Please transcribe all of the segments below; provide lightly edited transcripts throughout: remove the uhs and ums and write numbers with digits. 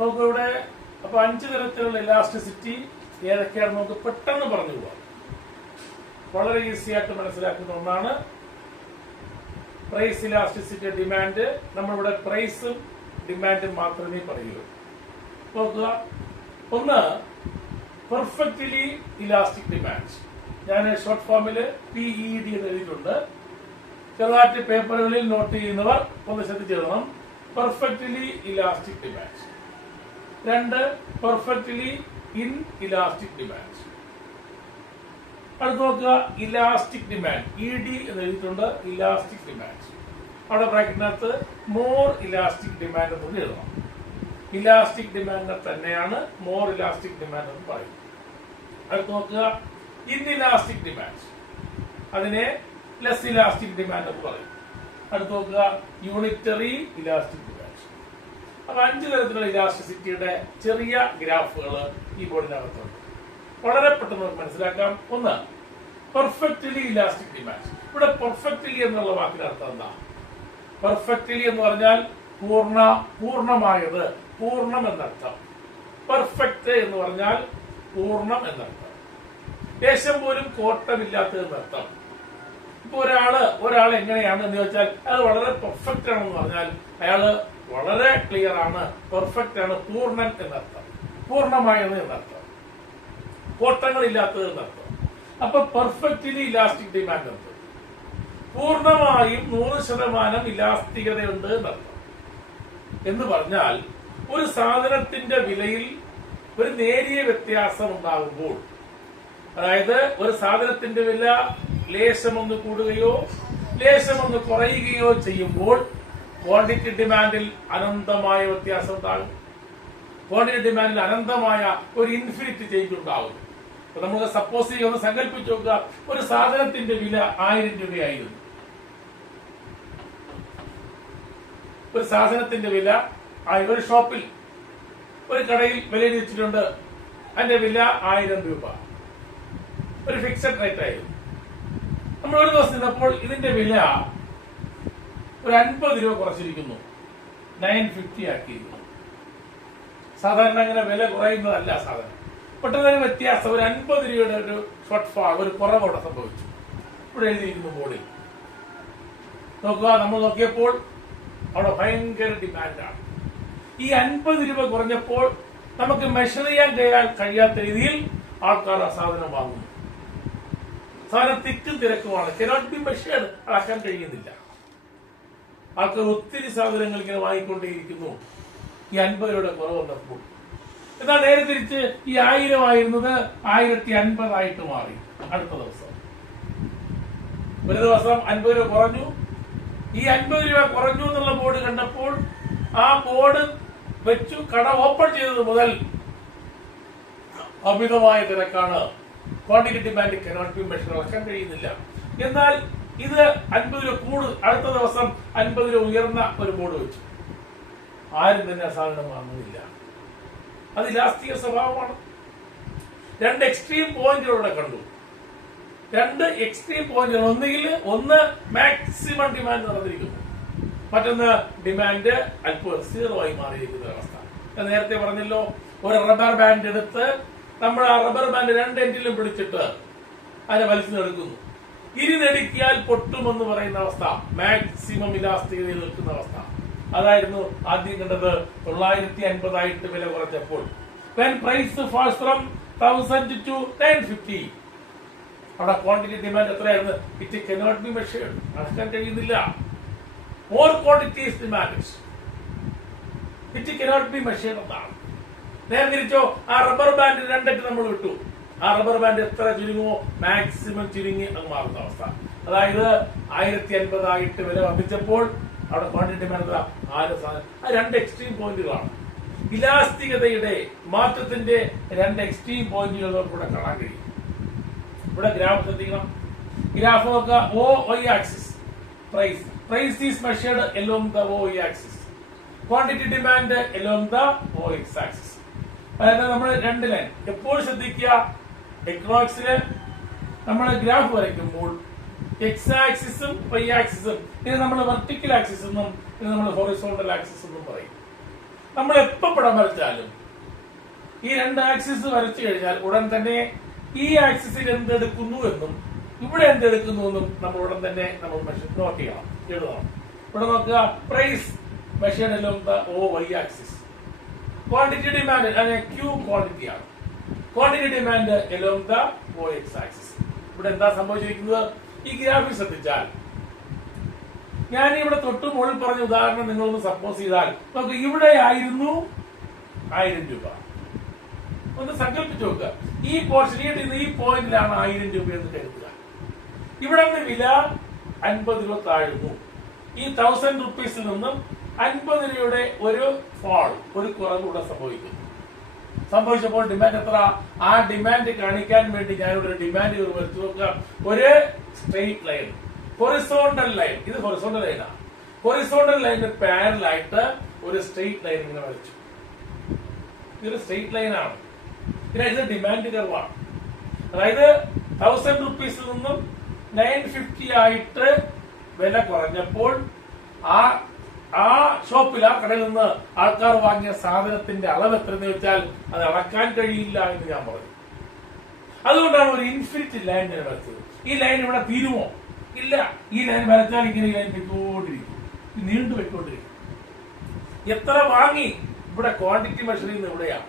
നമുക്ക് ഇവിടെ അപ്പൊ 5 തരത്തിലുള്ള ഇലാസ്റ്റിസിറ്റി ഏതൊക്കെയാണ് നമുക്ക് പെട്ടെന്ന് പറഞ്ഞു പോവാം. വളരെ ഈസി ആയിട്ട് മനസ്സിലാക്കുന്ന ഒന്നാണ് പ്രൈസ് ഇലാസ്റ്റിസിറ്റി. ഡിമാൻഡ് നമ്മളിവിടെ പ്രൈസും ഡിമാൻഡും മാത്രമേ പറയൂ. നോക്കുക, ഒന്ന് പെർഫെക്റ്റ്ലി ഇലാസ്റ്റിക് ഡിമാൻഡ്. ഞാൻ ഷോർട്ട് ഫോമില് PED എന്ന് എഴുതിയിട്ടുണ്ട്. ചെറുതായിട്ട് പേപ്പറുകളിൽ നോട്ട് ചെയ്യുന്നവർ ഒന്ന് ശ്രദ്ധിച്ചെഴുതണം. Perfectly elastic demand. 2 perfectly inelastic demand. അടുത്ത് നോക്കുക, ഇലാസ്റ്റിക് ഡിമാൻഡ്. ED എന്ന് എഴുതിയിട്ടുണ്ട്. Elastic demand. അവിടെ ബ്രാക്കറ്റിനകത്ത് മോർ ഇലാസ്റ്റിക് ഡിമാൻഡ് എന്ന് എഴുതണം. ഇലാസ്റ്റിക് ഡിമാൻഡ് തന്നെയാണ് മോർ ഇലാസ്റ്റിക് ഡിമാൻഡ് എന്ന് പറയും. അടുത്ത് നോക്കുക, ഇൻഇലാസ്റ്റിക് ഡിമാൻഡ്. അതിനെ ലെസ് ഇലാസ്റ്റിക് ഡിമാൻഡ് എന്ന് പറയും. അടുത്ത് നോക്കുക, യൂണിറ്ററി ഇലാസ്റ്റിക് ഡിമാൻഡ്. അപ്പൊ 5 തരത്തിലുള്ള ഇലാസ്റ്റിസിറ്റിയുടെ ചെറിയ ഗ്രാഫുകൾ ഈ ബോർഡിനകത്തുണ്ട്. വളരെ പെട്ടെന്ന് നമുക്ക് മനസ്സിലാക്കാം. ഒന്ന്, പെർഫെക്റ്റ്ലി ഇലാസ്റ്റിക് ഡിമാൻഡ്. ഇവിടെ പെർഫെക്റ്റ്ലി എന്നുള്ള വാക്കിന്റെ അർത്ഥം എന്താ? പെർഫെക്റ്റ്ലി എന്ന് പറഞ്ഞാൽ പൂർണ്ണമായത്, പൂർണ്ണം എന്നർത്ഥം. പെർഫെക്റ്റ് എന്ന് പറഞ്ഞാൽ പൂർണ്ണം എന്നർത്ഥം. ലേശം പോലും കോട്ടമില്ലാത്തത് എന്നർത്ഥം. ഇപ്പൊ ഒരാൾ എങ്ങനെയാണ് എന്ന് ചോദിച്ചാൽ അയാൾ വളരെ പെർഫെക്റ്റ് ആണെന്ന് പറഞ്ഞാൽ അയാള് വളരെ ക്ലിയർ ആണ്, പെർഫെക്റ്റ് ആണ്, പൂർണ്ണൻ എന്നർത്ഥം. പൂർണ്ണമായത് എന്നർത്ഥം, കോട്ടങ്ങളില്ലാത്തത് എന്നർത്ഥം. അപ്പൊ പെർഫെക്റ്റ്ലി ഇലാസ്റ്റിക് ഡിമാൻഡ് ഉണ്ട്. പൂർണ്ണമായും 100% ഇലാസ്തികതയുണ്ട് എന്നർത്ഥം. എന്ന് പറഞ്ഞാൽ ഒരു സാധനത്തിന്റെ വിലയിൽ ഒരു നേരിയ വ്യത്യാസം ഉണ്ടാകുമ്പോൾ, അതായത് ഒരു സാധനത്തിന്റെ വില ലേശമൊന്ന് കൂടുകയോ ലേശമൊന്ന് കുറയുകയോ ചെയ്യുമ്പോൾ ക്വാണ്ടിറ്റി ഡിമാൻഡിൽ അനന്തമായ വ്യത്യാസം ഉണ്ടാകും. ക്വാണ്ടിറ്റി ഡിമാൻഡിൽ അനന്തമായ ഒരു ഇൻഫിനിറ്റ് ചേഞ്ച് ഉണ്ടാകും. അപ്പൊ നമുക്ക് സപ്പോസ് ചെയ്യുമെന്ന് സങ്കല്പിച്ചു നോക്കുക, ഒരു സാധനത്തിന്റെ വില 1000 രൂപയായിരുന്നു. ഒരു സാധനത്തിന്റെ വില ഒരു ഷോപ്പിൽ, ഒരു കടയിൽ വില വെച്ചിട്ടുണ്ട്. അതിന്റെ വില 1000 രൂപ. ഒരു ഫിക്സഡ് റേറ്റ് ആയിരുന്നു. നമ്മൾ ഒരു ദിവസം നിന്നപ്പോൾ ഇതിന്റെ വില ഒരു 50 രൂപ കുറച്ചിരിക്കുന്നു, 950 ആക്കിയിരിക്കുന്നു. സാധാരണ അങ്ങനെ വില കുറയുന്നതല്ല സാധനം. പെട്ടെന്ന് വ്യത്യാസം, ഒരു 50 രൂപയുടെ ഒരു ഷോർട്ട് ഫാൾ, ഒരു കുറവ് അവിടെ സംഭവിച്ചു. ഇവിടെ എഴുതിയിരിക്കുന്നു ബോർഡിൽ. നോക്കുക, നമ്മൾ നോക്കിയപ്പോൾ അവിടെ ഭയങ്കര ഡിമാൻഡാണ്. ഈ 50 രൂപ കുറഞ്ഞപ്പോൾ നമുക്ക് മെഷർ ചെയ്യാൻ കഴിയാത്ത രീതിയിൽ ആൾക്കാർ ആ സാധനം വാങ്ങുന്നു. സാധനം തിക്കും തിരക്കുമാണ്, കനോട്ട് ബി മെഷേർഡ്, അളക്കാൻ കഴിയുന്നില്ല. ആൾക്കാർ ഒത്തിരി സാധനങ്ങൾ ഇങ്ങനെ വാങ്ങിക്കൊണ്ടേയിരിക്കുന്നു ഈ 50 രൂപയുടെ കുറവ് വന്നപ്പോൾ. എന്നാൽ നേരെ തിരിച്ച് ഈ 1000 ആയിരുന്നത് 1050 ആയിട്ട് മാറി. അടുത്ത ദിവസം ഒരു ദിവസം 50 രൂപ കുറഞ്ഞു. ഈ 50 രൂപ കുറഞ്ഞു എന്നുള്ള ബോർഡ് കണ്ടപ്പോൾ ആ ബോർഡ് വെച്ചു കട ഓപ്പൺ ചെയ്തത് മുതൽ അമിതമായ തിരക്കാണ്. Quantity demand cannot be measure, അളക്കാൻ കഴിയുന്നില്ല. എന്നാൽ ഇത് 50 രൂപ കൂടും. അടുത്ത ദിവസം 50 രൂപ ഉയർന്ന ഒരു ബോർഡ് വെച്ചു. ആരും തന്നെ ആ സാധനം വാങ്ങുന്നില്ല. അത് ഇലാസ്തിക സ്വഭാവമാണ്. 2 എക്സ്ട്രീം പോയിന്റുകളൂടെ കണ്ടു. 2 എക്സ്ട്രീം പോയിന്റുകൾ. ഒന്ന് മാക്സിമം ഡിമാൻഡ് നടന്നിരിക്കുന്നു, മറ്റൊന്ന് ഡിമാൻഡ് അല്പം 0 ആയി മാറിയിരിക്കുന്ന അവസ്ഥ. ഞാൻ നേരത്തെ പറഞ്ഞല്ലോ, ഒരു റബ്ബർ ബാൻഡ് എടുത്ത് നമ്മൾ ആ റബ്ബർ ബാൻഡ് 2 എൻഡിലും പിടിച്ചിട്ട് അതിനെ വലിച്ചു നെടുക്കുന്നു. നെടുക്കിയാൽ പൊട്ടുമെന്ന് പറയുന്ന അവസ്ഥ, മാക്സിമം ഇലാസ്തികതയിൽ നിൽക്കുന്ന അവസ്ഥ. അതായിരുന്നു ആദ്യം കണ്ടത്. 950 ആയിട്ട് വില കുറച്ചപ്പോൾ, when price falls from 1000 to 950, അവിടെ ക്വാണ്ടിറ്റി ഡിമാൻഡ് എത്രയായിരുന്നു? ഇറ്റ് കനോട്ട് ബി മെഷേർഡ്, അളക്കാൻ കഴിയുന്നില്ല. More quantity is demand, it cannot be measured എന്നാണ്. നേരെ തിരിച്ചോ, ആ റബ്ബർ ബാൻഡ് 2 നമ്മൾ വിട്ടു. ആ റബ്ബർ ബാൻഡ് എത്ര ചുരുങ്ങുമോ മാക്സിമം ചുരുങ്ങി അങ്ങ് മാറുന്ന അവസ്ഥ. അതായത് 1050 ആയിട്ട് വില വർദ്ധിച്ചപ്പോൾ അവിടെ ക്വാണ്ടിറ്റി ഡിമാൻഡ് ആ 2 എക്സ്ട്രീം പോയിന്റുകളാണ്. ഇലാസ്തികതയുടെ മാറ്റത്തിന്റെ 2 എക്സ്ട്രീം പോയിന്റുകൾ കൂടെ കാണാൻ കഴിയും. ഇവിടെ ഗ്രാഫ് ശ്രദ്ധിക്കണം. ഗ്രാഫ് നോക്കുക, OY axis price is measured along the OY axis, quantity demand along the OX axis. അതായത് നമ്മൾ 2 ലൈൻ എപ്പോഴും ശ്രദ്ധിക്കുക. എക്കണോമിക്സില് നമ്മൾ ഗ്രാഫ് വരയ്ക്കുമ്പോൾ എക്സ് ആക്സിസും വൈ ആക്സിസും, ഇത് നമ്മൾ വെർട്ടിക്കൽ ആക്സിസ് എന്നും ഇത് നമ്മൾ ഹൊറിസോണ്ടൽ ആക്സിസ് എന്നും പറയും. നമ്മൾ എപ്പോ പടം വരച്ചാലും ഈ രണ്ട് ആക്സിസ് വരച്ചു കഴിഞ്ഞാൽ ഉടൻ തന്നെ ഈ ആക്സിസിൽ എന്തെടുക്കുന്നു എന്നും ഇവിടെ എന്തെടുക്കുന്നു എന്നും നമ്മൾ ഉടൻ തന്നെ നമ്മൾ നോട്ട് ചെയ്യണം, എഴുതണം. ഇവിടെ നോക്കുക, price measured along the OY axis. Quantity demand Q quantity ആണ്. Quantity demand along the OX axis. ഇവിടെ എന്താ സംഭവിച്ചിരിക്കുന്നത്? ഈ ഗ്രാഫിൽ ശ്രദ്ധിച്ചാൽ, ഞാൻ ഇവിടെ തൊട്ട് മുകളിൽ പറഞ്ഞ ഉദാഹരണം നിങ്ങളൊന്ന് സപ്പോസ് ചെയ്താൽ നമുക്ക് ഇവിടെ ആയിരുന്നു 1000 രൂപ. ഒന്ന് സങ്കല്പിച്ച് നോക്കുക, ഈ പോർഷൻ ഈ പോയിന്റിലാണ് 1000 രൂപ എന്ന് കരുതുക. ഇവിടെ നിന്ന് വില 50 രൂപ താഴ്ന്നു. ഈ 1000 റുപ്പീസിൽ നിന്നും 50 രൂപയുടെ ഒരു ഫാൾ, ഒരു കുറവ് ഇവിടെ സംഭവിക്കുന്നു. സംഭവിച്ചപ്പോൾ ഡിമാൻഡ് എത്ര? ആ ഡിമാൻഡ് കാണിക്കാൻ വേണ്ടി ഞാനിവിടെ ഒരു ഡിമാൻഡ് വരച്ചു നോക്കുക. ഒരു സ്ട്രെയിറ്റ് ലൈൻ, ഹൊറിസോണ്ടൽ ലൈൻ, ഇത് ഹൊറിസോണ്ടൽ ലൈനാണ്. ഹൊറിസോണ്ടൽ ലൈനിന് പാരലായിട്ട് ഒരു സ്ട്രെയിറ്റ് ലൈൻ ഇങ്ങനെ വരച്ചു. ഇതൊരു സ്ട്രെയിറ്റ് ലൈനാണ്. പിന്നെ ഇത് ഡിമാൻഡ് കർവാണ്. അതായത് 1000 റുപ്പീസിൽ നിന്നും 950 ആയിട്ട് വില കുറഞ്ഞപ്പോൾ ആ ഷോപ്പിൽ, ആ കടയിൽ നിന്ന് ആൾക്കാർ വാങ്ങിയ സാധനത്തിന്റെ അളവ് എത്രയെന്ന് വെച്ചാൽ അത് അളക്കാൻ കഴിയില്ല എന്ന് ഞാൻ പറഞ്ഞു. അതുകൊണ്ടാണ് ഒരു ഇൻഫിനിറ്റ് ലൈൻ ഞാൻ വരച്ചത്. ഈ ലൈൻ ഇവിടെ തീരുമോ? ഇല്ല. ഈ ലൈൻ വരച്ചാൽ ഇങ്ങനെ ഈ ലൈൻ വെക്കോണ്ടിരിക്കും, നീണ്ടു വെക്കോണ്ടിരിക്കും. എത്ര വാങ്ങി? ഇവിടെ ക്വാണ്ടിറ്റി മെഷർ ചെയ്യുന്നത് ഇവിടെയാണ്.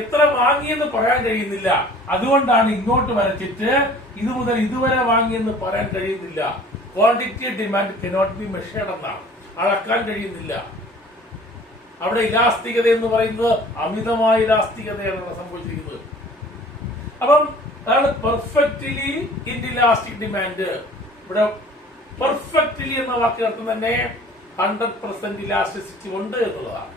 എത്ര വാങ്ങിയെന്ന് പറയാൻ കഴിയുന്നില്ല. അതുകൊണ്ടാണ് ഇങ്ങോട്ട് വരച്ചിട്ട് ഇത് മുതൽ ഇതുവരെ വാങ്ങിയെന്ന് പറയാൻ കഴിയുന്നില്ല. Quantity demand cannot be measured എന്നാണ്, അളക്കാൻ കഴിയുന്നില്ല. അവിടെ ഇലാസ്തികത എന്ന് പറയുന്നത് അമിതമായ ഇലാസ്തികതയാണ് സംഭവിച്ചിരിക്കുന്നത്. അപ്പം അതാണ് പെർഫെക്റ്റ്ലി ഇൻഇലാസ്റ്റിക് ഡിമാൻഡ്. ഇവിടെ പെർഫെക്റ്റ്ലി എന്ന വാക്ക് അർത്ഥം തന്നെ 100% ഇലാസ്റ്റിസിറ്റി ഉണ്ട് എന്നുള്ളതാണ്,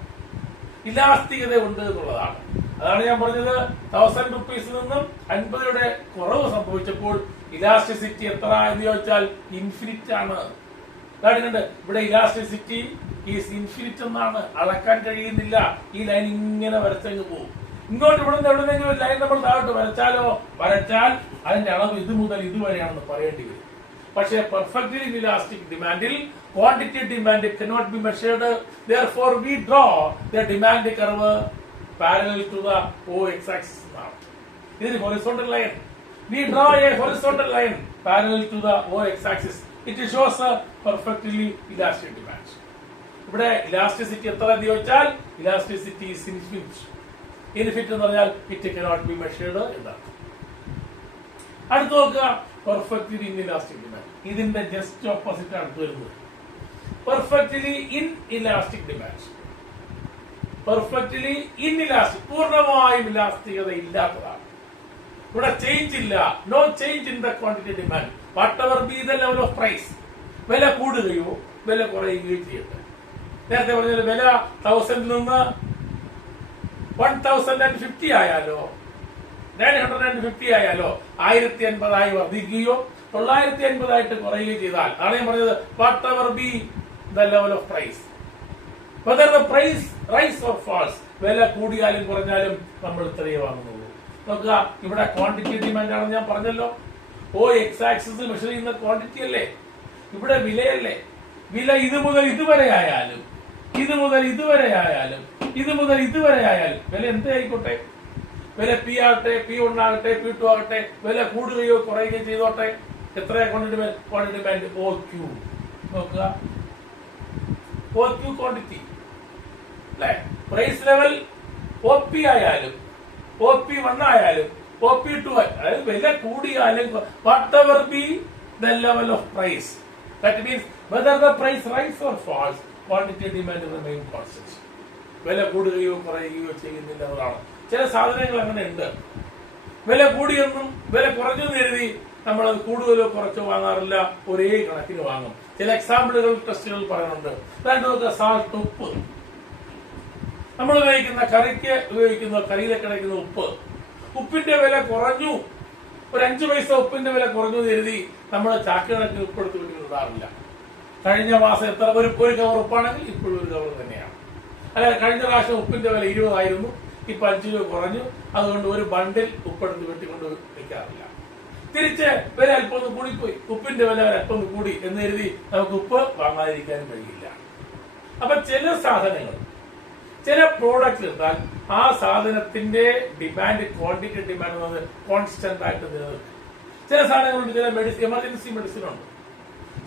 ഇലാസ്തികത ഉണ്ട് എന്നുള്ളതാണ്. അതാണ് ഞാൻ പറഞ്ഞത്, 1000 റുപ്പീസിൽ നിന്നും 50 രൂപയുടെ കുറവ് സംഭവിച്ചപ്പോൾ ഇലാസ്റ്റിസിറ്റി എത്ര എന്ന് ചോദിച്ചാൽ ഇൻഫിനിറ്റ് ആണ്. കാണുന്നുണ്ട്, ഇവിടെ ഇലാസ്റ്റിസിറ്റി ഈസ് ഇൻഫിനിറ്റ് എന്നാണ്, അളക്കാൻ കഴിയുന്നില്ല. ഈ ലൈൻ ഇങ്ങനെ വരച്ചങ്ങ് പോകും. ഇങ്ങോട്ട് ഇവിടെ നിന്ന് എവിടെന്നെങ്കിലും ഒരു ലൈൻ നമ്മൾ താഴോട്ട് വരച്ചാൽ അതിന്റെ അളവ് ഇത് മുതൽ ഇതുവരെയാണെന്ന് പറയേണ്ടി വരും. പക്ഷേ പെർഫെക്റ്റ്ലി ഇലാസ്റ്റിക് ഡിമാൻഡിൽ quantity demand cannot be measured. Therefore we draw the demand curve parallel to the OX axis now. This is horizontal line. We draw a horizontal line parallel to the OX axis. It shows a perfectly elastic demand. ഇവിടെ elasticity എത്ര എന്ന് ചോദിച്ചാൽ elasticity is infinite. Infinite എന്ന് പറഞ്ഞാൽ it cannot be measured എന്നാണ്. അടുത്ത് നോക്കുക, perfectly inelastic demand. ഇതിന്റെ ജസ്റ്റ് ഓപ്പോസിറ്റ് അടുത്ത് വരുന്നത് perfectly inelastic demand. Perfectly inelastic, പൂർണ്ണമായും ഇലാസ്തികത ഇല്ലാത്തതാണ്. ഇവിടെ ചേഞ്ച് ഇല്ല, no change in the quantity demand whatever be the level of price. വില കൂടുകയോ വില കുറയുകയോ ചെയ്യട്ടെ. നേരത്തെ പറഞ്ഞ വില 1000 നിന്ന് 1050 ആയാലോ 950 ആയാലോ 1080 വർദ്ധിക്കുകയോ 950 ആയിട്ട് കുറയുകയോ ചെയ്താൽ, ആണ് ഞാൻ പറഞ്ഞത്, whatever be the level of price, whether the price rise or falls, വില കൂടിയാലും കുറഞ്ഞാലും നമ്മൾ ഇത്രയേ വാങ്ങുന്നുള്ളൂ. നോക്കുക, ഇവിടെ ക്വാണ്ടിറ്റി ഡിമാൻഡ് ആണെന്ന് ഞാൻ പറഞ്ഞല്ലോ. OX ആക്സിസിൽ മെഷർ ചെയ്യുന്ന ക്വാണ്ടിറ്റി അല്ലേ, ഇവിടെ വിലയല്ലേ. വില ഇത് മുതൽ ഇതുവരെ ആയാലും വില എന്തേ ആയിക്കോട്ടെ, വില P ആകട്ടെ, P1 ആകട്ടെ, P2 ആകട്ടെ, വില കൂടുകയോ കുറയുകയോ ചെയ്തോട്ടെ. എത്ര ക്വാണ്ടിറ്റി ഡിമാൻഡ്? OQ. നോക്കുക, OQ ക്വാണ്ടിറ്റി അല്ലെ. പ്രൈസ് ലെവൽ OP ആയാലും OP1 ആയാലും OP2 അതായത് വില കൂടിയാലും whatever be the level of price, that means whether the price rise or falls, quantity demand remain constant. വില കൂടുകയോ കുറയുകയോ ചെയ്യുന്നില്ല എന്നതാണ്. ചില സാധനങ്ങൾ അങ്ങനെ ഉണ്ട്, വില കൂടിയൊന്നും വില കുറഞ്ഞു കരുതി നമ്മൾ അത് കൂടുതലോ കുറച്ചോ വാങ്ങാറില്ല, ഒരേ കണക്കിന് വാങ്ങും. ചില എക്സാമ്പിളുകൾ ടെസ്റ്റുകൾ പറയുന്നുണ്ട്. നോക്കുക, സാൾട്ട്, ഉപ്പ്. നമ്മൾ ഉപയോഗിക്കുന്ന കറിയിലൊക്കെ കിടക്കുന്ന ഉപ്പിന്റെ വില കുറഞ്ഞു, ഒരു 5 പൈസ ഉപ്പിന്റെ വില കുറഞ്ഞു കരുതി നമ്മൾ ചാക്കുകണക്കിന് ഉപ്പെടുത്ത് വീട്ടിൽ ഇടാറില്ല. കഴിഞ്ഞ മാസം എത്ര ഒരു കവർ ഉപ്പാണെങ്കിൽ ഇപ്പോഴും ഒരു കവർ തന്നെയാണ്. അല്ല, കഴിഞ്ഞ പ്രാവശ്യം ഉപ്പിന്റെ വില 20 ആയിരുന്നു, ഇപ്പൊ 5 രൂപ കുറഞ്ഞു, അതുകൊണ്ട് ഒരു ബണ്ടിൽ ഉപ്പെടുത്ത് വെട്ടിക്കൊണ്ട് വെക്കാറില്ല. തിരിച്ച് വില അല്പം ഒന്ന് കൂടിപ്പോയി, ഉപ്പിന്റെ വില അല്പം ഒന്ന് കൂടി എന്ന് കരുതി നമുക്ക് ഉപ്പ് വാങ്ങാതിരിക്കാനും കഴിയില്ല. അപ്പൊ ചില ചില പ്രോഡക്റ്റ് എടുത്താൽ ആ സാധനത്തിന്റെ ഡിമാൻഡ്, ക്വാണ്ടിറ്റി ഡിമാൻഡ് എന്നത് കോൺസ്റ്റന്റ് ആയിട്ട് നിലനിൽക്കും. ചില സാധനങ്ങളുണ്ട്, ചില എമർജൻസി മെഡിസിൻ ഉണ്ട്.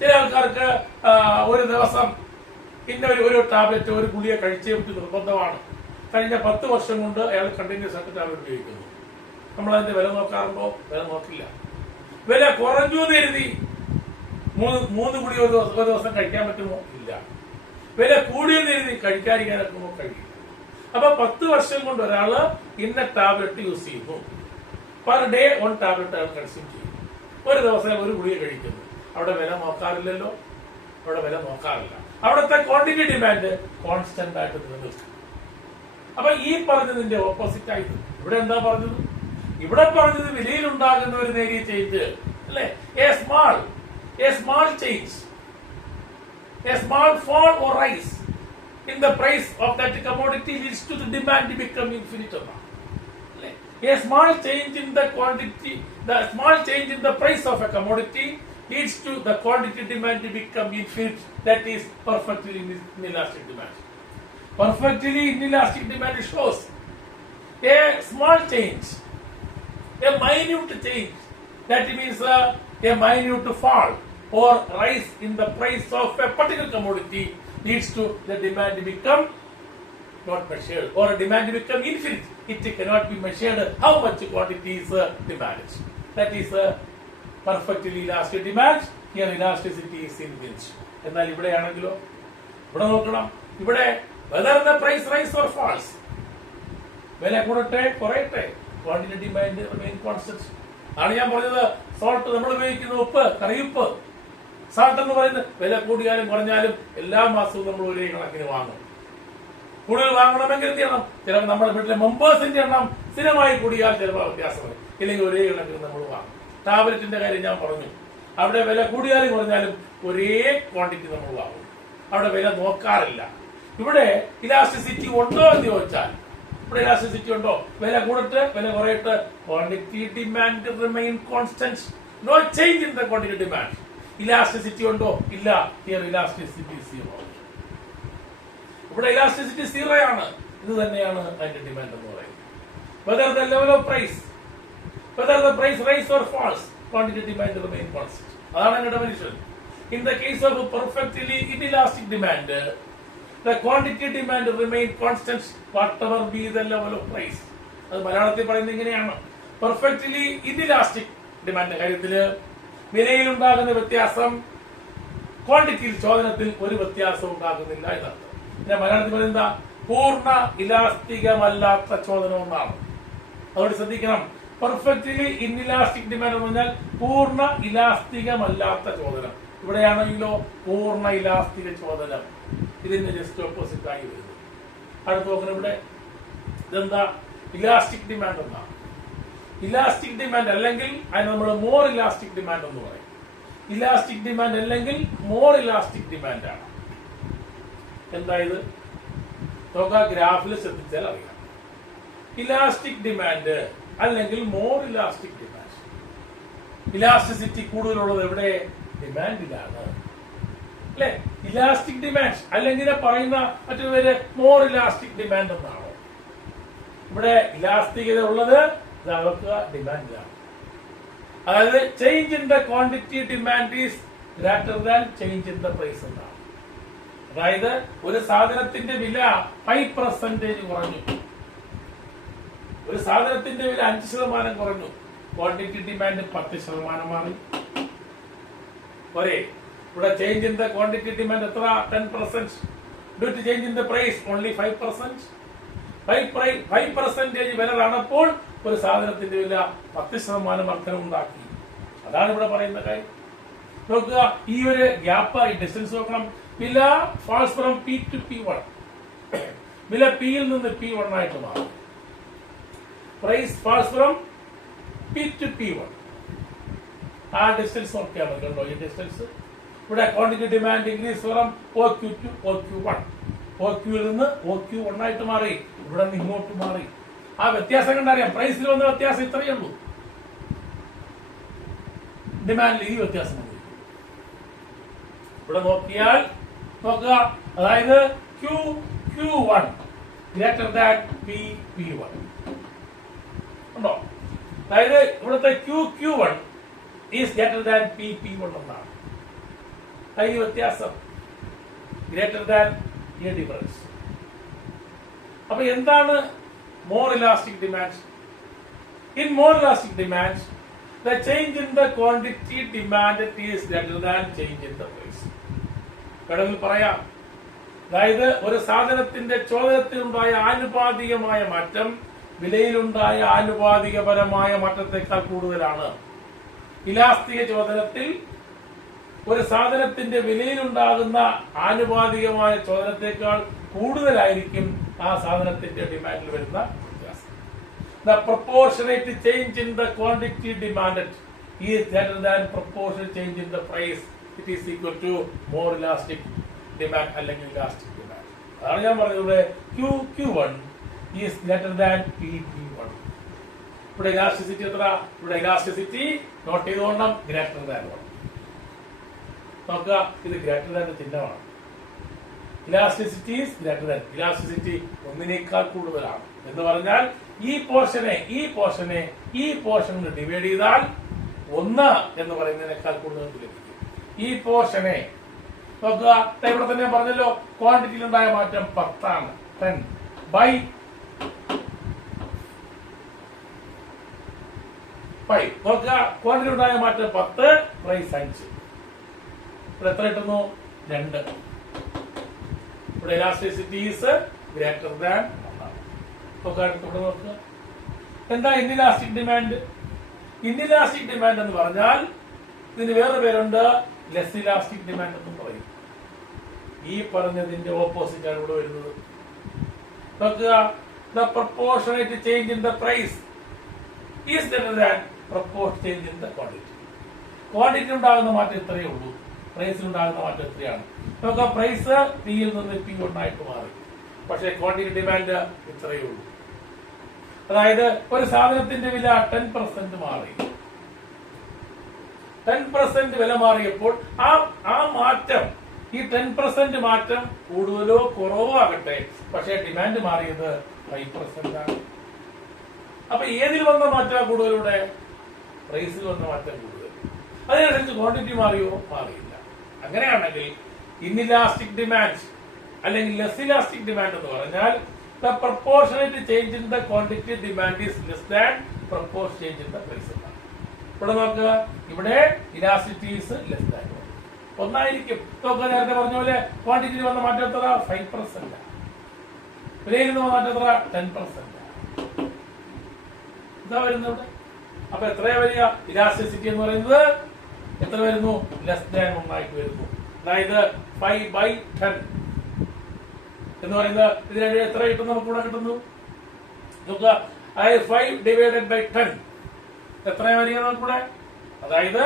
ചില ആൾക്കാർക്ക് ഒരു ദിവസം ഇന്ന ഒരു ടാബ്ലറ്റ്, ഒരു ഗുളിക കഴിച്ചേ നിർബന്ധമാണ്. കഴിഞ്ഞ 10 വർഷം കൊണ്ട് അയാൾ കണ്ടിന്യൂസ് ആയിട്ട് ടാബ്ലറ്റ് ഉപയോഗിക്കുന്നു. നമ്മൾ അതിന്റെ വില നോക്കാറുണ്ടോ? വില നോക്കില്ല. വില കുറഞ്ഞു എന്ന് കരുതി 3 ഗുളിക ഒരു ദിവസം കഴിക്കാൻ പറ്റുമോ? ഇല്ല. വില കൂടിയെന്ന് കരുതി കഴിക്കാതിരിക്കാനൊക്കുമോ? കഴിയില്ല. അപ്പൊ 10 വർഷം കൊണ്ട് ഒരാള് ഇന്ന ടാബ്ലറ്റ് യൂസ് ചെയ്യുന്നു. പെർ ഡേ 1 ടാബ്ലറ്റ് അയാൾ കൺസ്യൂം ചെയ്യുന്നു. ഒരു ദിവസം ഒരു ഗുളിക കഴിക്കുന്നു. അവിടെ വില നോക്കാറില്ലല്ലോ. അവിടെ വില നോക്കാറില്ല. അവിടുത്തെ ക്വാണ്ടിറ്റി ഡിമാൻഡ് കോൺസ്റ്റന്റ് ആയിട്ട് നിലനിൽക്കും. അപ്പൊ ഈ പറഞ്ഞതിന്റെ ഓപ്പോസിറ്റ് ആയിട്ട് ഇവിടെ എന്താ പറഞ്ഞത്? ഇവിടെ പറഞ്ഞത് വിലയിലുണ്ടാകുന്ന ഒരു നേരിയ ചേഞ്ച് അല്ലെ? A small change, a small fall or rise in the price of that commodity leads to the demand becoming infinite. A small change in the quantity, the small change in the price of a commodity leads to the quantity demand to become infinite. That is perfectly inelastic demand. Perfectly inelastic demand shows a small change, a minute change. That means a minute fall or rise in the price of a particular commodity leads to the demand to become not measured, or a demand to become infinite. It cannot be measured how much quantity is demanded. That is perfectly elastic demand. Here elasticity is infinite. എന്നാൽ ഇവിടെയാണെങ്കിലോ, ഇവിടെ നോക്കണം. ഇവിടെ whether the price rise or falls, വില കൂടട്ടെ കുറയട്ടെ, quantity demand remain constant ആണ്. ഞാൻ പറഞ്ഞത് salt, നമ്മൾ ഉപയോഗിക്കുന്ന ഉപ്പ്, കറിയുപ്പ്, സാൾട്ട് എന്ന് പറയുന്നത് വില കൂടിയാലും കുറഞ്ഞാലും എല്ലാ മാസവും നമ്മൾ ഒരേ കണക്കിന് വാങ്ങും. കൂടുതൽ വാങ്ങണമെങ്കിൽ എന്ത് ചെയ്യണം? ചിലപ്പോൾ നമ്മുടെ വീട്ടിലെ മെമ്പേഴ്സിന്റെ എണ്ണം സ്ഥിരമായി കൂടിയാൽ ചിലപ്പോൾ വ്യത്യാസം വരും. ഇല്ലെങ്കിൽ ഒരേ കണക്കിന് നമ്മൾ വാങ്ങും. ടാബ്ലറ്റിന്റെ കാര്യം ഞാൻ പറഞ്ഞു. അവിടെ വില കൂടിയാലും കുറഞ്ഞാലും ഒരേ ക്വാണ്ടിറ്റി നമ്മൾ വാങ്ങും. അവിടെ വില നോക്കാറില്ല. ഇവിടെ ഇലാസ്റ്റിസിറ്റി ഉണ്ടോ എന്ന് ചോദിച്ചാൽ ഇവിടെ ഇലാസ്റ്റിസിറ്റി ഉണ്ടോ? വില കൂടട്ടെ വില കുറയട്ടെ, quantity demand remain constant, no change in the quantity demand. Elasticity ഉണ്ടോ? ഇല്ല. Here elasticity zero. ഇവിടെ ഇലാസ്റ്റിസിറ്റി സീറോ ആണ്. ഇത് തന്നെയാണ് അതിന്റെ ഡിമാൻഡ് എന്ന് പറയുന്നത്. Whether the level of price, whether the price rise or falls, quantity demand remain constant. അതാണ് അതിന്റെ definition. In the case of perfectly inelastic demand, the quantity demand remain constant whatever be the level of price. അത് മലയാളത്തിൽ പറയുന്നത് ഇങ്ങനെയാണ്. Perfectly inelastic demand കാര്യത്തില് വിലയിലുണ്ടാകുന്ന വ്യത്യാസം ക്വാണ്ടിറ്റിയിൽ, ചോദനത്തിൽ ഒരു വ്യത്യാസം ഉണ്ടാകുന്നില്ല എന്നർത്ഥം. പിന്നെ മലയാളത്തിൽ പറയുന്നത് എന്താ? പൂർണ്ണ ഇലാസ്തികമല്ലാത്ത ചോദനം എന്നാണ്. അതുകൊണ്ട് ശ്രദ്ധിക്കണം. പെർഫെക്റ്റ്ലി ഇൻഇലാസ്റ്റിക് ഡിമാൻഡ് എന്ന് പറഞ്ഞാൽ പൂർണ്ണ ഇലാസ്തികമല്ലാത്ത ചോദനം. ഇവിടെയാണെങ്കിലോ പൂർണ്ണ ഇലാസ്തിക ചോദനം. ഇതിന്റെ ജസ്റ്റ് ഓപ്പോസിറ്റ് ആയി വരുന്നത്. അടുത്ത് നോക്കണം. ഇവിടെ ഇതെന്താ? ഇലാസ്റ്റിക് ഡിമാൻഡ് എന്നാണ്. ഇലാസ്റ്റിക് ഡിമാൻഡ് അല്ലെങ്കിൽ അതിന് നമ്മൾ മോർ ഇലാസ്റ്റിക് ഡിമാൻഡ് എന്ന് പറയും. ഇലാസ്റ്റിക് ഡിമാൻഡ് അല്ലെങ്കിൽ മോർ ഇലാസ്റ്റിക് ഡിമാൻഡ് ആണ്. എന്തായത് നോക്കാം. ഗ്രാഫിൽ ശ്രദ്ധിച്ചാൽ അറിയാം. ഇലാസ്റ്റിക് ഡിമാൻഡ് അല്ലെങ്കിൽ മോർ ഇലാസ്റ്റിക് ഡിമാൻഡ്. ഇലാസ്റ്റിസിറ്റി കൂടുതലുള്ളത് എവിടെ? ഡിമാൻഡിലാണ് അല്ലെ? ഇലാസ്റ്റിക് ഡിമാൻഡ് അല്ലെങ്കിൽ പറയുന്ന മറ്റൊരു പേര് മോർ ഇലാസ്റ്റിക് ഡിമാൻഡ് എന്നാണ്. ഇവിടെ ഇലാസ്തികത ഉള്ളത് അവർക്ക് ഡിമാൻഡിലാണ്. അതായത് change in the quantity demand is greater than change in the price എന്നാണ്. അതായത് ഒരു സാധനത്തിന്റെ വില 5% കുറഞ്ഞു, ഒരു സാധനത്തിന്റെ വില 5% കുറഞ്ഞു, ക്വാണ്ടിറ്റി ഡിമാൻഡ് 10% മാറി. ഒരേ ഇവിടെ change in the quantity demand എത്ര? 10%. Due to change in the price only 5%. 5% വില കാണപ്പോൾ ഒരു സാധനത്തിന്റെ വില 10% വർധനമുണ്ടാക്കി. അതാണ് ഇവിടെ പറയുന്ന കാര്യം. നോക്കുക, ഈ ഒരു ഗ്യാപ്പ്, ഈ ഡിസ്റ്റൻസ് നോക്കണം. വില false from P to P1. വില പിയിൽ നിന്ന് P1 ആയിട്ട് മാറും. Price falls from P to P1. ആ ഡിസ്റ്റൻസ് നോക്കിയാൽ മതി. കണ്ടോ ഈ ഡിസ്റ്റൻസ്? ഇവിടെ quantity demand increase from OQ to OQ1. OQയിൽ നിന്ന് OQ1 ആയിട്ട് മാറി. ഇവിടെ നിന്ന് ഇങ്ങോട്ട് മാറി. ആ വ്യത്യാസം കണ്ടറിയാം. പ്രൈസിൽ വന്ന വ്യത്യാസം ഇത്രയേ ഉള്ളൂ. ഡിമാൻഡിൽ ഈ വ്യത്യാസം ഇവിടെ നോക്കിയാൽ നോക്കുക. അതായത് Q1 ഗ്രേറ്റർ ദാൻ P1 ഉണ്ടോ? അതായത് ഇവിടുത്തെ QQ1 is greater than P1 എന്നാണ്. ഈ വ്യത്യാസം ഗ്രേറ്റർ ദാൻ ഈ ഡിഫറൻസ്. അപ്പൊ എന്താണ് more elastic demand? In more elastic demand, the change in the quantity demanded is greater than change in the price. വേണമെങ്കിൽ പറയാം, അതായത് ഒരു സാധനത്തിന്റെ ചോദനത്തിലുണ്ടായ ആനുപാതികമായ മാറ്റം വിലയിലുണ്ടായ ആനുപാതികപരമായ മാറ്റത്തെക്കാൾ കൂടുതലാണ്. ഇലാസ്തിക ചോദനത്തിൽ ഒരു സാധനത്തിന്റെ വിലയിലുണ്ടാകുന്ന ആനുപാതികമായ ചോദനത്തെക്കാൾ കൂടുതലായിരിക്കും ആ സാധനത്തിന്റെ ഡിമാൻഡിൽ വരുന്ന വ്യത്യാസം. The proportionate change in the quantity demanded is greater than proportionate change in the price. It is equal to more elastic demand അല്ലെങ്കിൽ elastic demand. അതാണ് ഞാൻ പറഞ്ഞത്. QQ1 is greater than PP1. ഇവിടെ ഇലാസ്റ്റിസിറ്റി എത്ര? ഇവിടെ ഇലാസ്റ്റിസിറ്റി നോട്ട് ചെയ്തുകൊണ്ടാണ് greater than. നോക്കുക, ഇത് ഗ്രേറ്റർ ദാൻ ചിഹ്നമാണ്. Elasticity is greater than. Elasticity ഒന്നിനേക്കാൾ കൂടുതലാണ് എന്ന് പറഞ്ഞാൽ ഈ പോർഷനെ ഡിവൈഡ് ചെയ്താൽ 1 എന്ന് പറയുന്നതിനേക്കാൾ കൂടുതൽ ലഭിക്കും. ഈ പോർഷനെ നോക്കുക, ഇവിടെ തന്നെ പറഞ്ഞല്ലോ ക്വാണ്ടിറ്റിയിലുണ്ടായ മാറ്റം 10 ആണ്. 10 by 5. നോക്കുക, ക്വാണ്ടിറ്റി ഉണ്ടായ മാറ്റം 10, പ്രൈസ് 5. ഇവിടെ എത്ര കിട്ടുന്നു? 2. ഇവിടെ ഇലാസ്റ്റിസിറ്റി ഈസ് ഗ്രേറ്റർ ദാൻ 1. നോക്കുക, എന്താ ഇൻഇലാസ്റ്റിക് ഡിമാൻഡ്? ഇൻഇലാസ്റ്റിക് ഡിമാൻഡ് എന്ന് പറഞ്ഞാൽ ഇതിന് വേറെ പേരുണ്ട്, ലെസ് ഇലാസ്റ്റിക് ഡിമാൻഡ് എന്നും പറയും. ഈ പറഞ്ഞതിന്റെ ഓപ്പോസിറ്റ് ആണ് ഇവിടെ വരുന്നത്. നോക്കുക, the proportionate change in the price is greater than proportionate change in the quantity. Quantity ഉണ്ടാകുന്ന മാറ്റം ഇത്രയേ ഉള്ളൂ, പ്രൈസിൽ ഉണ്ടാകുന്ന മാറ്റം എത്രയാണ്? നോക്കുക, പ്രൈസ് P-യിൽ നിന്ന് P1 ആയിട്ട് മാറി, പക്ഷേ ക്വാണ്ടിറ്റി ഡിമാൻഡ് ഇത്രയേ ഉള്ളൂ. അതായത് ഒരു സാധനത്തിന്റെ വില 10% മാറി. 10% വില മാറിയപ്പോൾ ആ മാറ്റം, ഈ 10% മാറ്റം കൂടുതലോ കുറവോ ആകട്ടെ, പക്ഷേ ഡിമാൻഡ് മാറിയത് 5% ആണ്. അപ്പൊ ഏതിൽ വന്ന മാറ്റം കൂടുതലൂടെ? പ്രൈസിൽ വന്ന മാറ്റം കൂടുതൽ. അതിനനുസരിച്ച് ക്വാണ്ടിറ്റി മാറിയോ? മാറിയില്ല. അങ്ങനെയാണെങ്കിൽ ഇൻഇലാസ്റ്റിക് ഡിമാൻഡ് അല്ലെങ്കിൽ ലെസ് ഇലാസ്റ്റിക് ഡിമാൻഡ് എന്ന് പറഞ്ഞാൽ the proportionate change in the quantity demand is less than proportionate change in the price. ഇവിടെ നോക്കുക, ഇവിടെ ഇലാസ്റ്റിസിറ്റി ഈസ് ലെസ് ദാൻ 1 ആയിരിക്കും. നോക്കുക, നേരത്തെ പറഞ്ഞ പോലെ ക്വാണ്ടിറ്റിയിൽ വന്ന മാറ്റം എത്ര? 5%. വിലയിൽ നിന്ന് മാറ്റം എത്ര? 10%. ഇതാ വരുന്നത് ഇവിടെ. അപ്പൊ എത്രയാ വരിക? ഇലാസ്റ്റിസിറ്റി എന്ന് പറയുന്നത് എത്ര വരുന്നു? ലെസ് ദാൻ 1 ആയിട്ട് വരുന്നു. അതായത് 5/10 എന്ന് പറയുന്നത് ഇതിനെ എത്ര കിട്ടുന്നു? നമുക്ക് ഇവിടെ കിട്ടുന്നു. നോക്കുക, 5 divided by 10 എത്രയാ വരിക നമുക്കിവിടെ? അതായത്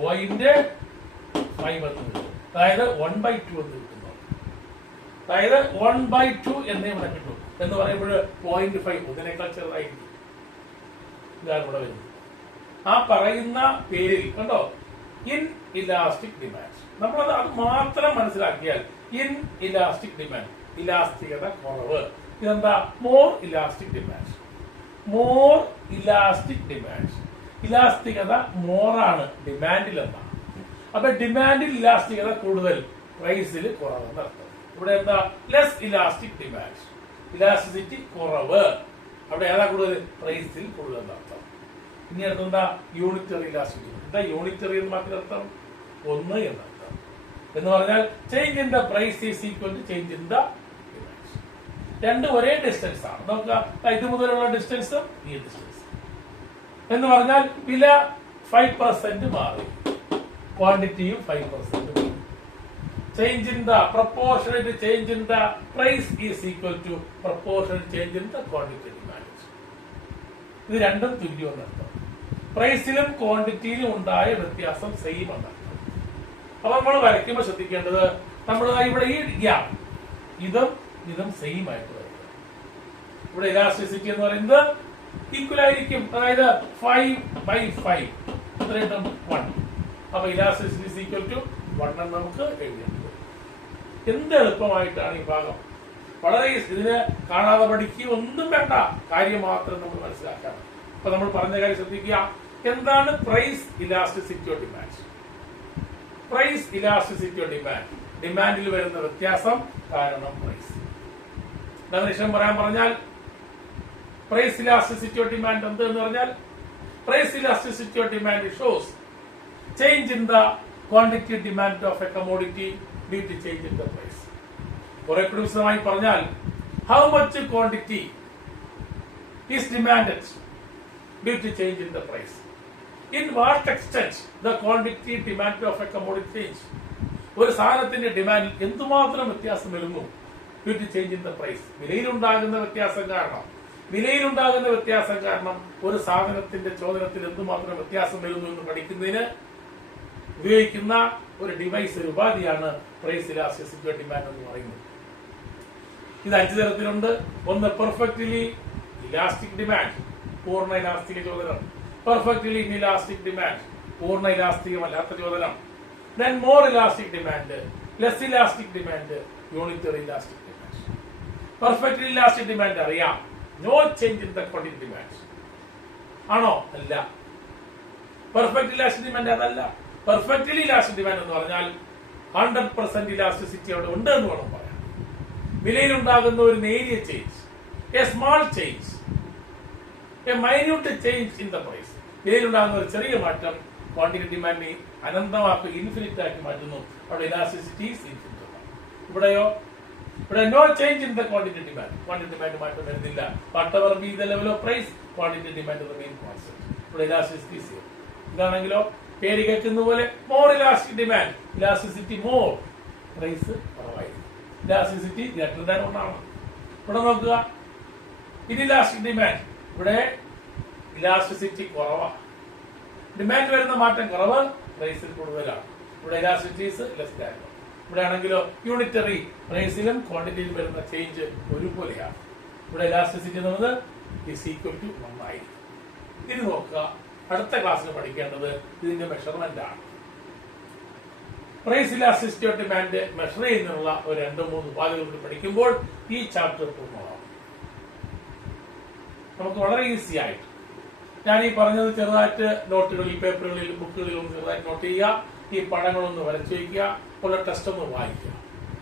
0.5 എന്ന് കിട്ടും. അതായത് 1/2 എന്ന് കിട്ടുന്നു. അതായത് 1/2 എന്നേ ഇവിടെ കിട്ടും. എന്ന് പറയുമ്പോൾ 0.5 ഇതിനേക്കാൾ ചെറുതായിരിക്കും. ഇതാണ് ഇവിടെ വരുന്നത്. ആ പറയുന്ന പേരിൽ കണ്ടോ, ഇൻ ഇലാസ്റ്റിക് ഡിമാൻഡ്. നമ്മളത് അത് മാത്രം മനസ്സിലാക്കിയാൽ ഇൻ ഇലാസ്റ്റിക് ഡിമാൻഡ്, ഇലാസ്തികത കുറവ്. ഇതെന്താ? More elastic demand. More elastic demand. ഇലാസ്തികത മോറാണ് ഡിമാൻഡിൽ എന്നാണ്. അപ്പൊ ഡിമാൻഡിൽ ഇലാസ്തികത കൂടുതൽ, പ്രൈസിൽ കുറവെന്ന് അർത്ഥം. ഇവിടെ എന്താ? ലെസ് ഇലാസ്റ്റിക് ഡിമാൻഡ്, ഇലാസ്റ്റിസിറ്റി കുറവ്. അവിടെ ഏതാ കൂടുതൽ? പ്രൈസിൽ കൂടുതൽ എന്നർത്ഥം. ഇനി അടുത്തെന്താ? Unitary elasticity. എന്താ യൂണിറ്ററി എന്ന് മാത്രം അർത്ഥം? 1 എന്നർത്ഥം. എന്ന് പറഞ്ഞാൽ change in the price is equal to change in the demand. രണ്ടും ഒരേ ഡിസ്റ്റൻസ് ആണ്. നോക്കുക, ഇത് മുതലുള്ള ഡിസ്റ്റൻസും ഈ ഡിസ്റ്റൻസ്. എന്ന് പറഞ്ഞാൽ വില 5% മാറി, ക്വാണ്ടിറ്റിയും 5% മാറി. Change in the proportionate change in the price is equal to proportionate change in the quantity demand. ഇത് രണ്ടും തുല്യം എന്നർത്ഥം. പ്രൈസിലും ക്വാണ്ടിറ്റിയിലും ഉണ്ടായ വ്യത്യാസം സെയിം എന്നർത്ഥം. അപ്പൊ നമ്മൾ വരയ്ക്കുമ്പോൾ ശ്രദ്ധിക്കേണ്ടത്, നമ്മൾ ഇവിടെ ഈ ഗ്യാപ്പ് ഇതും സെയിം ആയിട്ട് വരും. ഇവിടെ ഇലാസ്റ്റിസിറ്റി എന്ന് പറയുന്നത് ഈക്വൽ ആയിരിക്കും. അതായത് 5/5 എത്ര കിട്ടും? 1. അപ്പൊ ഇലാസ്റ്റിസിറ്റി ഈസ് ഈക്വൽ ടു 1 എന്ന് നമുക്ക് എഴുതേണ്ടത്. എന്ത് എളുപ്പമായിട്ടാണ് ഈ ഭാഗം. വളരെ ഇതിന് കാണാതെ പഠിക്കുക ഒന്നും വേണ്ട, കാര്യം മാത്രം നമ്മൾ മനസ്സിലാക്കണം. അപ്പൊ നമ്മൾ പറഞ്ഞ കാര്യം ശ്രദ്ധിക്കുക. എന്താണ് price elasticity of demand? Price elasticity of demand, ഡിമാൻഡിൽ വരുന്ന വ്യത്യാസം കാരണം പ്രൈസ്. ഡെഫിനിഷൻ പറഞ്ഞാൽ പ്രൈസ് ഇലാസ്റ്റിസിറ്റി ഓഫ് ഡിമാൻഡ് എന്ത് എന്ന് പറഞ്ഞാൽ, price elasticity of demand shows change in the quantity demand of a commodity due to change in the price. കുറെ കൂടി വിശദമായി പറഞ്ഞാൽ, how much quantity is demanded due to change in the price. In what extent the quantity demand of a commodity change? ഒരു സാധനത്തിന്റെ ഡിമാൻഡിൽ എന്തുമാത്രം വ്യത്യാസം വരുന്നു due to change in the price. വിലയിലുണ്ടാകുന്ന വ്യത്യാസം കാരണം ഒരു സാധനത്തിന്റെ ചോദനത്തിൽ എന്തുമാത്രം വ്യത്യാസം വരുന്നു എന്ന് പഠിക്കുന്നതിന് ഉപയോഗിക്കുന്ന ഒരു ഡിവൈസ്, ഒരു ഉപാധിയാണ് പ്രൈസ് ഇലാസ്റ്റിസിറ്റി ഓഫ് ഡിമാൻഡ് എന്ന് പറയുന്നത്. ഇത് 5 തരത്തിലുണ്ട്. ഒന്ന് പെർഫെക്റ്റ്ലി ഇലാസ്റ്റിക് ഡിമാൻഡ്, പൂർണ്ണ ഇലാസ്റ്റിക് ചോദനം. പെർഫെക്റ്റ്ലി ഇലാസ്റ്റിക് ഡിമാൻഡ്, പൂർണ്ണ ഇലാസ്റ്റികമല്ലാത്ത ചോദനം. Then more elastic demand, less elastic demand, unitary elastic demand. Perfectly elastic demand അറിയാം, no change in the quantity demand ആണോ? അല്ല. പെർഫെക്റ്റ് ഇലാസ്റ്റിക് ഡിമാൻഡ് അതല്ല. പെർഫെക്റ്റ്ലി ഇലാസ്റ്റിക് ഡിമാൻഡ് എന്ന് പറഞ്ഞാൽ 100% ഇലാസ്റ്റിസിറ്റി അവിടെ ഉണ്ട് എന്ന് വേണം പറയാം. വിലയിലുണ്ടാകുന്ന ഒരു നേരിയ change, a small change, a minute change in the price. വിലയിലുണ്ടാകുന്ന ഒരു ചെറിയ മാറ്റം ക്വാണ്ടിറ്റി ഡിമാൻഡിനെ അനന്തമാക്കി, ഇൻഫിനിറ്റ് ആക്കി മാറ്റുന്നു. അവിടെ ഇലാസ്റ്റിസിറ്റി ഇൻഫിനിറ്റ്. ഇവിടെയോ, ഇവിടെ no change in the quantity demand, quantity demand മാറ്റം വരുന്നില്ല. whatever be the level of price, quantity demand remain constant. ഇവിടെ ഇലാസ്റ്റിസിറ്റി 0. ഇതാണെങ്കിലോ പേര് കേൾക്കുന്ന പോലെ more elastic demand, elasticity more, price കുറവായിരിക്കും. ഇലാസ്റ്റിസിറ്റി ഗ്രേറ്റർ ദാൻ 1 ആണ്. ഇവിടെ നോക്കുക, ഇൻഇലാസ്റ്റിക് ഡിമാൻഡ്, ഇവിടെ ഇലാസ്റ്റിസിറ്റി കുറവാണ്. ഡിമാൻഡ് വരുന്ന മാറ്റം കുറവ്, പ്രൈസിൽ കൂടുതലാണ്. ഇവിടെ ഇലാസ്റ്റിസിറ്റീസ് ലെസ് ദാൻ. ഇവിടെ ആണെങ്കിലോ യൂണിറ്ററി, പ്രൈസിലും ക്വാണ്ടിറ്റിയിലും വരുന്ന ചേഞ്ച് ഒരുപോലെയാണ്. ഇവിടെ ഇലാസ്റ്റിസിറ്റി എന്നുള്ളത് ഈസ് ഈക്വൽ ടു 1 ആയിരിക്കും. ഇത് നോക്കുക. അടുത്ത ക്ലാസ്സിൽ പഠിക്കേണ്ടത് ഇതിന്റെ മെഷർമെന്റ് ആണ്. Price elasticity of demand measure ചെയ്യുന്നതിനുള്ള ഒരു 2-3 ഉപാധികൾ പഠിക്കുമ്പോൾ ഈ ചാപ്റ്റർ പൂർണ്ണമാകും. നമുക്ക് വളരെ ഈസി ആയിട്ട്, ഞാൻ ഈ പറഞ്ഞത് ചെറുതായിട്ട് നോട്ടുകളിൽ, പേപ്പറുകളിൽ, ബുക്കുകളിലും ചെറുതായിട്ട് നോട്ട് ചെയ്യുക. ഈ പടങ്ങളൊന്ന് വരച്ചു വയ്ക്കുക. ഉള്ള ടെസ്റ്റ് ഒന്ന് വായിക്കുക.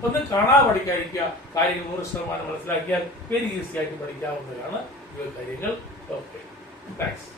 ഒന്ന് കാണാതെ പഠിക്കാതിരിക്കുക. കാര്യങ്ങൾ 100% മനസ്സിലാക്കിയാൽ വെരി ഈസി ആയിട്ട് പഠിക്കാവുന്നതാണ് ഈ കാര്യങ്ങൾ. Okay, thanks.